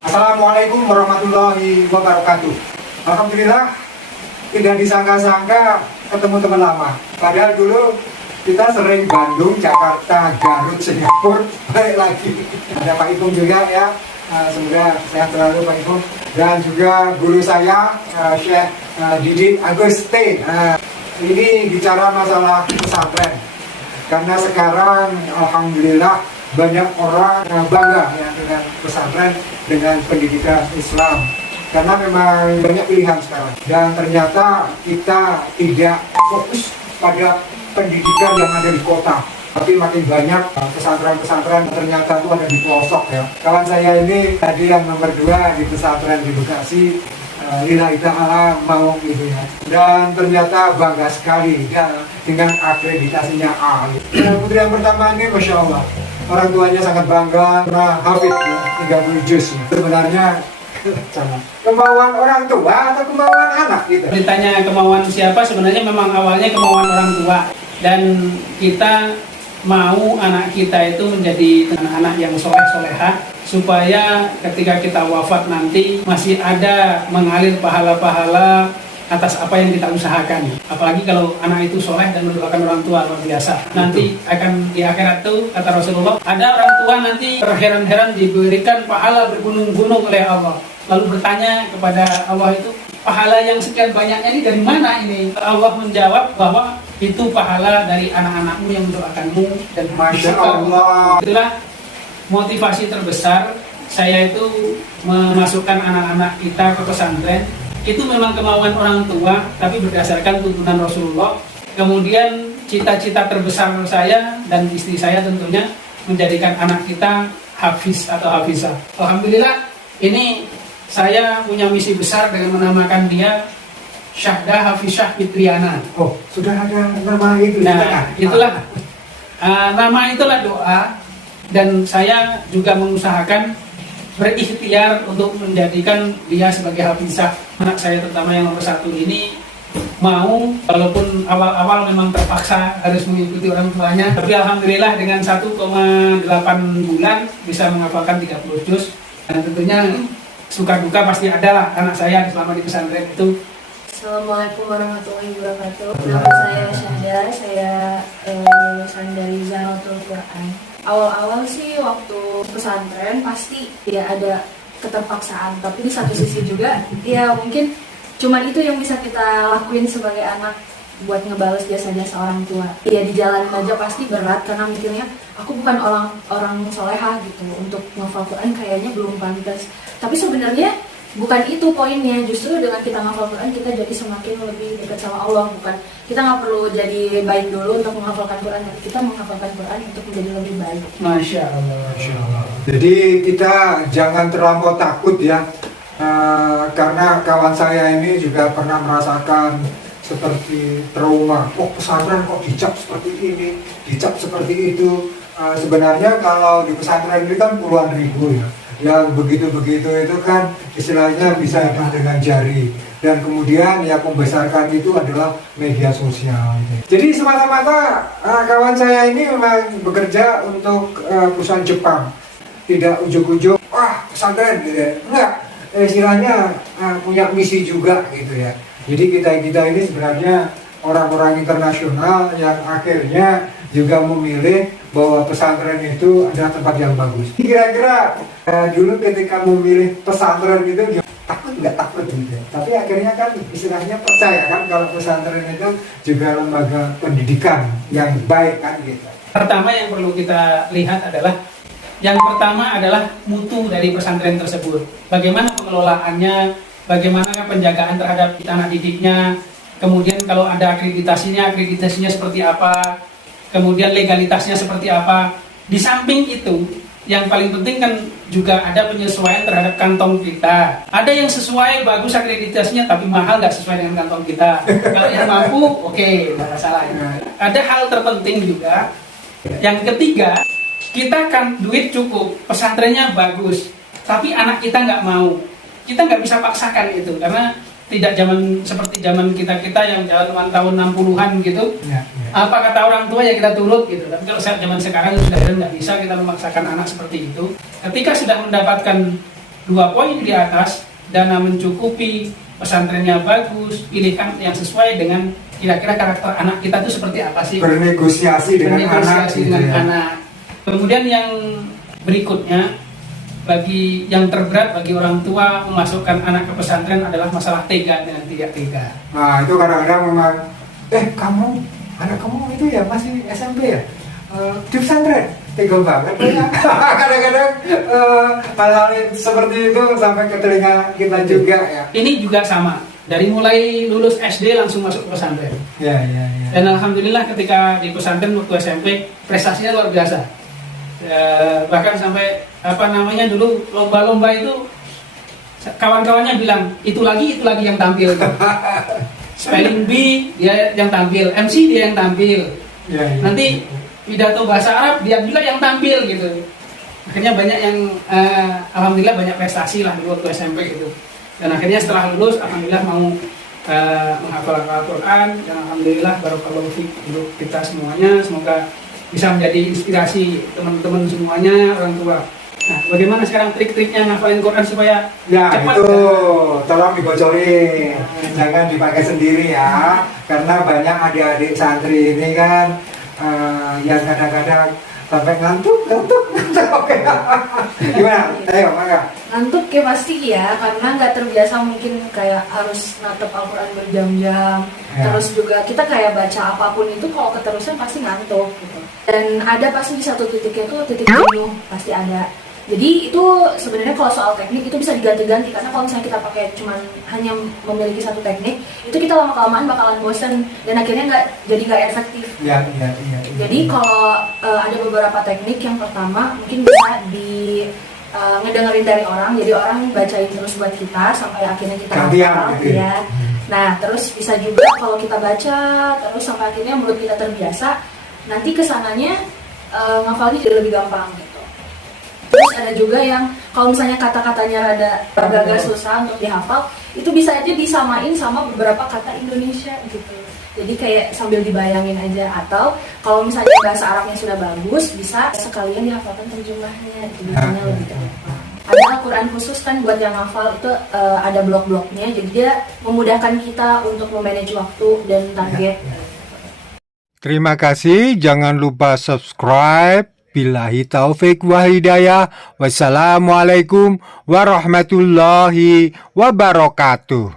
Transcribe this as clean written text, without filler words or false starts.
Assalamualaikum warahmatullahi wabarakatuh. Alhamdulillah, tidak disangka-sangka ketemu teman lama. Padahal dulu kita sering Bandung, Jakarta, Garut, Singapura, balik lagi. Ada Pak Ipung juga ya. Semoga sehat selalu Pak Ipung. Dan juga guru saya, Syekh Didi Agustin. Ini bicara masalah pesantren. Karena sekarang alhamdulillah banyak orang bangga ya dengan pesantren, dengan pendidikan Islam. Karena memang banyak pilihan sekarang. Dan ternyata kita tidak fokus pada pendidikan yang ada di kota. Tapi makin banyak pesantren-pesantren ternyata itu ada di pelosok ya. Kawan saya ini tadi yang nomor 2 di pesantren di Bekasi. Lillahi ta'ala mau gitu ya. Dan ternyata bangga sekali ya, dengan akreditasinya A. Putri yang pertama ini Masya Allah, orang tuanya sangat bangga karena hafid ya, 30 juz. Sebenarnya kemauan orang tua atau kemauan anak gitu. Ditanya kemauan siapa, sebenarnya memang awalnya kemauan orang tua. Dan kita mau anak kita itu menjadi anak-anak yang soleh-solehah, supaya ketika kita wafat nanti masih ada mengalir pahala-pahala atas apa yang kita usahakan. Apalagi kalau anak itu soleh dan mendoakan orang tua, luar biasa. Nanti akan di akhirat itu, kata Rasulullah, ada orang tua nanti terheran-heran diberikan pahala bergunung-gunung oleh Allah. Lalu bertanya kepada Allah itu, pahala yang sekian banyaknya ini dari mana ini? Allah menjawab bahwa itu pahala dari anak-anakmu yang mendoakanmu. Dan Masya Allah. Itulah motivasi terbesar saya itu memasukkan anak-anak kita ke pesantren. Itu memang kemauan orang tua, tapi berdasarkan tuntunan Rasulullah. Kemudian cita-cita terbesar saya dan istri saya tentunya menjadikan anak kita hafiz atau hafizah. Alhamdulillah, ini saya punya misi besar dengan menamakan dia Syahda Hafizah Fitriana. Oh, sudah ada nama itu. Nah, itulah nama itulah doa. Dan saya juga mengusahakan berikhtiar untuk menjadikan dia sebagai hafizah. Anak saya terutama yang nomor 1 ini mau, walaupun awal-awal memang terpaksa harus mengikuti orang tuanya, tapi alhamdulillah dengan 1,8 bulan bisa menghafalkan 30 juz. Dan tentunya suka duka pasti ada lah anak saya selama di pesantren itu. Assalamualaikum warahmatullahi wabarakatuh. Nama saya Syahda, saya lulusan dari Zahratul Quran. Awal-awal sih waktu pesantren pasti ya ada keterpaksaan, tapi di satu sisi juga ya mungkin cuma itu yang bisa kita lakuin sebagai anak buat ngebales jasa-jasa orang tua. Ya dijalanin aja pasti berat karena mikirnya aku bukan orang solehah gitu, untuk menghafal Quran kayaknya belum pantas. Tapi sebenarnya bukan itu poinnya, justru dengan kita menghafal Quran kita jadi semakin lebih dekat sama Allah. Bukan, kita nggak perlu jadi baik dulu untuk menghafalkan Quran, tapi kita menghafalkan Quran untuk menjadi lebih baik. Masya Allah. Masya Allah. Jadi kita jangan terlampau takut ya, karena kawan saya ini juga pernah merasakan seperti trauma. Oh, pesantren kok dicap seperti ini, dicap seperti itu. Sebenarnya kalau di pesantren ini kan puluhan ribu ya. Yang begitu-begitu itu kan istilahnya bisa hitung dengan jari. Dan kemudian yang membesarkan itu adalah media sosial. Jadi semata-mata kawan saya ini memang bekerja untuk perusahaan Jepang. Tidak ujuk-ujuk, wah pesantren gitu ya. Enggak, istilahnya punya misi juga gitu ya. Jadi kita ini sebenarnya orang-orang internasional yang akhirnya juga memilih bahwa pesantren itu adalah tempat yang bagus. Kira-kira dulu ketika memilih pesantren itu takut nggak takut gitu. Tapi akhirnya kan istilahnya percaya kan kalau pesantren itu juga lembaga pendidikan yang baik kan gitu. Pertama yang perlu kita lihat adalah mutu dari pesantren tersebut. Bagaimana pengelolaannya, bagaimana penjagaan terhadap anak didiknya, kemudian kalau ada akreditasinya seperti apa, kemudian legalitasnya seperti apa. Di samping itu, yang paling penting kan juga ada penyesuaian terhadap kantong kita. Ada yang sesuai, bagus akreditasinya, tapi mahal nggak sesuai dengan kantong kita. Kalau yang mampu, oke, nggak masalah. Ada hal terpenting juga. Yang ketiga, kita kan duit cukup, pesantrennya bagus, tapi anak kita nggak mau. Kita nggak bisa paksakan itu, karena tidak seperti zaman kita yang zaman tahun 60-an gitu. Apa kata orang tua ya kita turut gitu. Tapi kalau zaman sekarang sudah nggak bisa kita memaksakan anak seperti itu. Ketika sudah mendapatkan 2 poin di atas, dana mencukupi, pesantrennya bagus, pilihan yang sesuai dengan kira-kira karakter anak kita itu seperti apa sih. Bernegosiasi dengan anak. Gitu dengan ya. anak. Kemudian yang berikutnya, bagi yang terberat bagi orang tua memasukkan anak ke pesantren adalah masalah tega dengan tidak tega. Nah itu kadang-kadang memang, anak kamu itu ya masih SMP ya? Di pesantren? Tega banget ya. Kadang-kadang hal-hal seperti itu sampai ke telinga kita juga ya. Ini juga sama, dari mulai lulus SD langsung masuk ke pesantren. Ya. Dan alhamdulillah ketika di pesantren waktu SMP prestasinya luar biasa. Bahkan sampai dulu lomba-lomba itu kawan-kawannya bilang itu lagi yang tampil. Spelling bee dia yang tampil, MC dia yang tampil. Ya. Nanti pidato bahasa Arab dia juga yang tampil gitu. Akhirnya banyak yang alhamdulillah banyak prestasi lah dulu waktu SMP gitu. Dan akhirnya setelah lulus alhamdulillah mau menghafal Al-Quran, dan alhamdulillah barakallahu fiik untuk kita semuanya, semoga bisa menjadi inspirasi teman-teman semuanya, orang tua. Nah, bagaimana sekarang trik-triknya ngafalin Quran supaya cepat? Itu tolong dibocorin, jangan dipakai sendiri ya, karena banyak adik-adik santri ini kan yang kadang-kadang sampai ngantuk. Oke. Gimana? Ayo, Maka. Ngantuk ya pasti ya, karena nggak terbiasa mungkin kayak harus natep Al-Quran berjam-jam. Ya. Terus juga kita kayak baca apapun itu kalau keterusan pasti ngantuk gitu. Dan ada pasti di satu titiknya tuh titik jenuh, pasti ada. Jadi itu sebenarnya kalau soal teknik itu bisa diganti-ganti, karena kalau misalnya kita pakai cuman hanya memiliki satu teknik, itu kita lama-kelamaan bakalan bosan dan akhirnya nggak efektif. Iya. Jadi kalau ada beberapa teknik, yang pertama mungkin bisa ngedengerin dari orang, jadi orang bacain terus buat kita sampai akhirnya kita hafal gitu ya. Nah terus bisa juga kalau kita baca terus sampai akhirnya mulut kita terbiasa, nanti kesananya ngafalnya jadi lebih gampang gitu. Terus ada juga yang kalau misalnya kata-katanya agak susah untuk dihafal, itu bisa aja disamain sama beberapa kata Indonesia gitu. Jadi kayak sambil dibayangin aja, atau kalau misalnya bahasa Arabnya sudah bagus, bisa sekalian dihafalkan terjemahnya, itu biasanya lebih gampang. Ada Al-Quran khusus kan buat yang hafal itu ada blok-bloknya, jadi dia memudahkan kita untuk memanage waktu dan target. Terima kasih, jangan lupa subscribe. Billahi taufik wa hidayah. Wassalamualaikum warahmatullahi wabarakatuh.